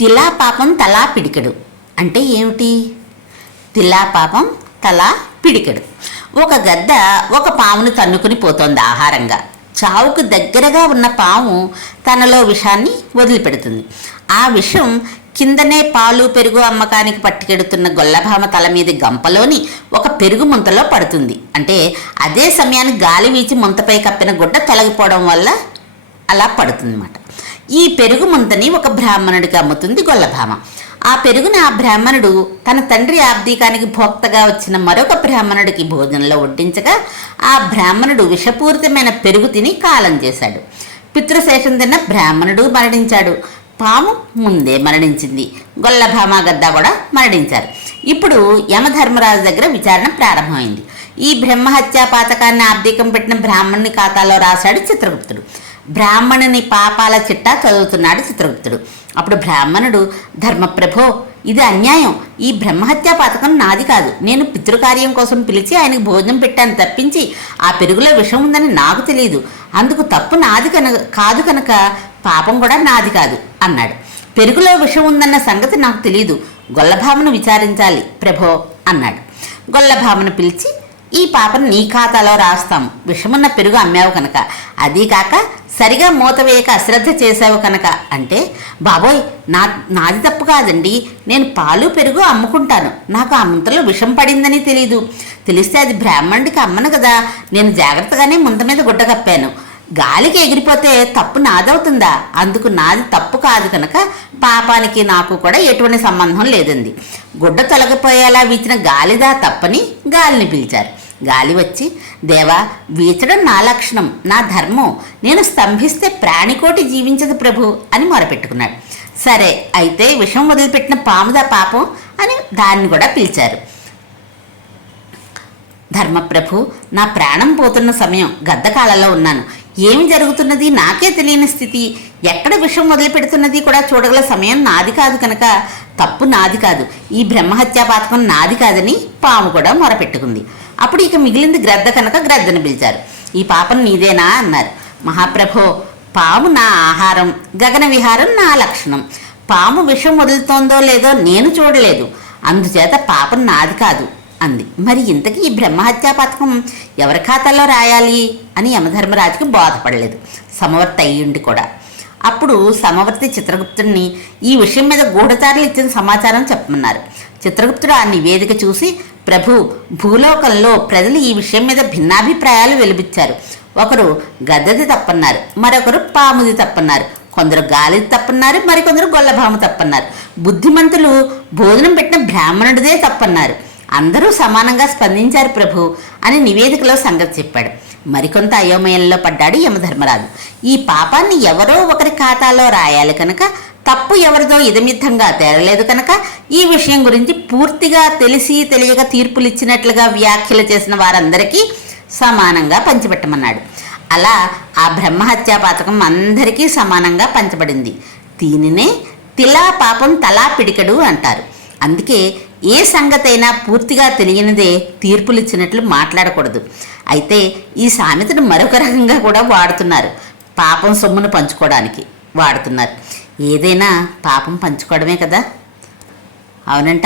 తిలా పాపం తలా పిడికెడు. అంటే ఏమిటి? తిలా పాపం తలా పిడికెడు. ఒక గద్ద ఒక పామును తన్నుకుని పోతోంది ఆహారంగా. చావుకు దగ్గరగా ఉన్న పాము తనలో విషాన్ని వదిలిపెడుతుంది. ఆ విషం కిందనే పాలు పెరుగు అమ్మకానికి పట్టుకెడుతున్న గొల్లభామ తల మీద గంపలోని ఒక పెరుగు ముంతలో పడుతుంది. అంటే అదే సమయానికి గాలి వీచి ముంతపై కప్పిన గుడ్డ తొలగిపోవడం వల్ల అలా పడుతుందన్నమాట. ఈ పెరుగు ముంతని ఒక బ్రాహ్మణుడికి అమ్ముతుంది గొల్లభామ. ఆ పెరుగును ఆ బ్రాహ్మణుడు తన తండ్రి ఆబ్దీకానికి భోక్తగా వచ్చిన మరొక బ్రాహ్మణుడికి భోజనంలో వడ్డించగా ఆ బ్రాహ్మణుడు విషపూరితమైన పెరుగు తిని కాలం చేశాడు. పితృశేషం తిన్న బ్రాహ్మణుడు మరణించాడు. పాము ముందే మరణించింది. గొల్లభామ గద్ద కూడా మరణించారు. ఇప్పుడు యమధర్మరాజు దగ్గర విచారణ ప్రారంభమైంది. ఈ బ్రహ్మహత్యా పాతకాన్ని ఆబ్దికం పెట్టిన బ్రాహ్మణుని ఖాతాలో రాశాడు చిత్రగుప్తుడు. బ్రాహ్మణుని పాపాల చిట్టా చదువుతున్నాడు చిత్రగుప్తుడు. అప్పుడు బ్రాహ్మణుడు ధర్మప్రభో ఇది అన్యాయం. ఈ బ్రహ్మహత్యా పథకం నాది కాదు. నేను పితృకార్యం కోసం పిలిచి ఆయనకు భోజనం పెట్టాను తప్పించి ఆ పెరుగులో విషం ఉందని నాకు తెలియదు అందుకు తప్పు నాది కనుక కాదు కనుక పాపం కూడా నాది కాదు అన్నాడు. పెరుగులో విషం ఉందన్న సంగతి నాకు తెలియదు గొల్లభామను విచారించాలి ప్రభో అన్నాడు. గొల్లభామను పిలిచి ఈ పాపను నీ ఖాతాలో రాస్తాం. విషమున్న పెరుగు అమ్మావు కనుక. అదీ కాక సరిగా మూత వేయక అశ్రద్ధ చేసావు కనుక. అంటే బాబోయ్ నా నాది తప్పు కాదండి. నేను పాలు పెరుగు అమ్ముకుంటాను. నాకు ఆ ముంతలో విషం పడిందని తెలీదు. తెలిస్తే అది బ్రాహ్మణుడికి అమ్మను కదా. నేను జాగ్రత్తగానే ముంత మీద గుడ్డ కప్పాను. గాలికి ఎగిరిపోతే తప్పు నాదవుతుందా? అందుకు నాది తప్పు కాదు కనుక పాపానికి నాకు కూడా ఎటువంటి సంబంధం లేదండి గుడ్డ తొలగిపోయేలా వీచిన గాలిదా తప్పని గాలిని పిలిచారు. గాలి వచ్చి దేవా వీచడం నా లక్షణం నా ధర్మం. నేను స్తంభిస్తే ప్రాణికోటి జీవించదు ప్రభు అని మొరపెట్టుకున్నాడు. సరే అయితే విషం వదిలిపెట్టిన పాముదా పాపం అని దాన్ని కూడా పిలిచారు. ధర్మప్రభు నా ప్రాణం పోతున్న సమయం గద్దకాలలో ఉన్నాను. ఏమి జరుగుతున్నది? నాకే తెలియని స్థితి. ఎక్కడ విషం పెడుతున్నది కూడా చూడగల సమయం నాది కాదు కనుక తప్పు నాది కాదు. ఈ బ్రహ్మహత్యా పాతకం నాది కాదని పాము కూడా మొరపెట్టుకుంది. అప్పుడు ఇక మిగిలింది గ్రద్ద కనుక గ్రద్దను పిలిచారు. ఈ పాపం నీదేనా? అన్నారు. మహాప్రభో పాము నా ఆహారం గగన విహారం నా లక్షణం. పాము విషం వదులుతోందో లేదో నేను చూడలేదు. అందుచేత పాపం నాది కాదు. అంది. మరి ఇంతకీ ఈ బ్రహ్మహత్యా పథకం ఎవరి ఖాతాలో రాయాలి? అని యమధర్మరాజుకి బోధపడలేదు. సమవర్తి అయ్యుండి కూడా. అప్పుడు సమవర్తి చిత్రగుప్తుడిని ఈ విషయం మీద గూఢచారులు ఇచ్చిన సమాచారం చెప్పమన్నారు. చిత్రగుప్తుడు ఆ నివేదిక చూసి ప్రభు భూలోకంలో ప్రజలు ఈ విషయం మీద భిన్నాభిప్రాయాలు వెలిపించారు ఒకరు గద్దది తప్పన్నారు మరొకరు పాముది తప్పన్నారు. కొందరు గాలిది తప్పన్నారు మరికొందరు గొల్లభామ తప్పన్నారు. బుద్ధిమంతులు భోజనం పెట్టిన బ్రాహ్మణుడిదే తప్పన్నారు. అందరూ సమానంగా స్పందించారు ప్రభు అని నివేదికలో సంగతి చెప్పాడు. మరికొంత అయోమయంలో పడ్డాడు యమధర్మరాజు. ఈ పాపాన్ని ఎవరో ఒకరి ఖాతాలో రాయాలి కనుక తప్పు ఎవరిదో ఇదమిద్ధంగా తేరలేదు కనుక ఈ విషయం గురించి పూర్తిగా తెలిసి తెలియక తీర్పులు ఇచ్చినట్లుగా వ్యాఖ్యలు చేసిన వారందరికీ సమానంగా పంచిపెట్టమన్నాడు. అలా ఆ బ్రహ్మహత్యా పాతకం అందరికీ సమానంగా పంచబడింది. దీనినే తిలా పాపం తలా పిడికడు అంటారు. అందుకే ఏ సంగతైనా పూర్తిగా తెలియనిదే తీర్పులు ఇచ్చినట్లు మాట్లాడకూడదు. అయితే ఈ సామెతను మరొక రకంగా కూడా వాడుతున్నారు. పాపం సొమ్మును పంచుకోవడానికి వాడుతున్నారు. ఏదైనా పాపం పంచుకోవడమే కదా? అవునంట